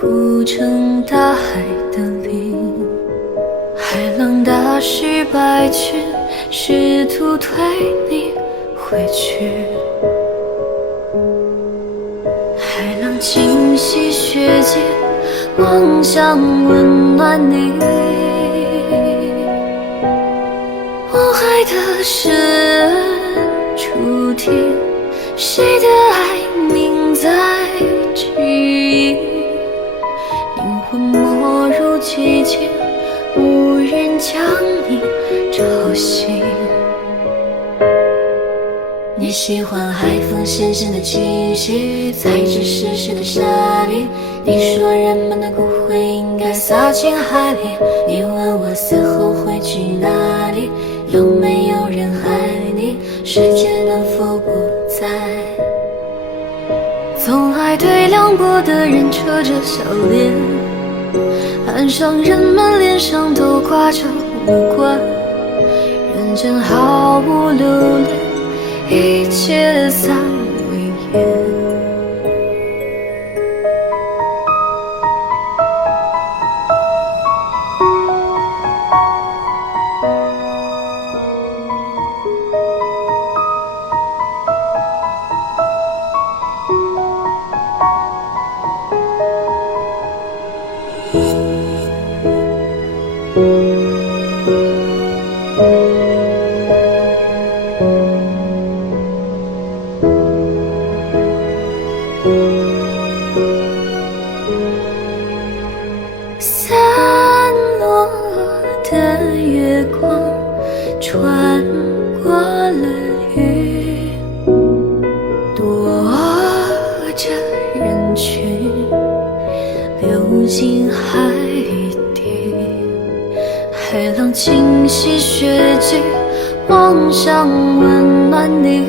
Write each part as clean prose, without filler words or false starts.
铺成大海的鳞。海浪打湿白裙，试图推你回去。海浪清洗血迹，妄想温暖你。我爱的深处听，谁的爱铭在记忆。灵魂没入寂静，无人将你吵醒。你喜欢海风咸咸的气息，踩着湿湿的沙砾。你说人们的骨灰应该撒进海里。你问我死后会去哪里，有没有人爱你，世界能否不再总爱对凉薄的人扯着笑脸，岸上人们脸上都挂着无关，人间毫无留恋，一切散为烟。散落的月光穿过了雨，躲着人群流进海底。海浪清洗血迹，妄想温暖你。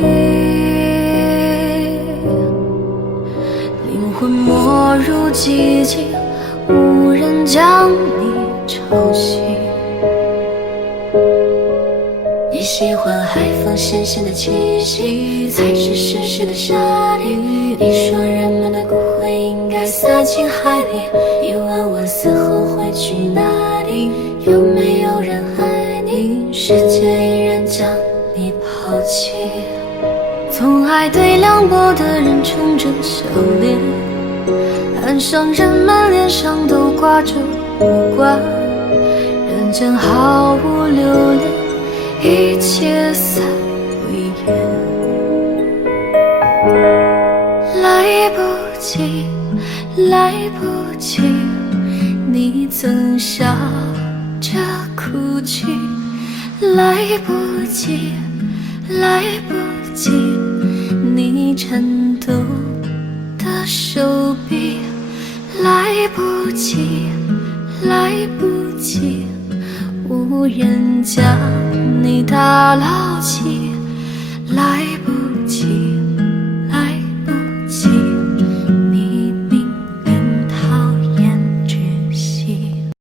灵魂没入寂静，无人将你吵醒。你喜欢海风咸咸的气息，踩着湿湿的沙砾。你说人们的骨灰应该撒进海里。你问我死后会去哪里，有没有人爱你，世界依然将你抛弃。总爱对凉薄的人撑着笑脸，岸上人们脸上都挂着无关，人间毫无留恋，一切散为烟。来不及，来不及，你曾笑着哭泣。来不及，来不及，你颤抖的手臂。来不及，来不及，无人将你打捞起。来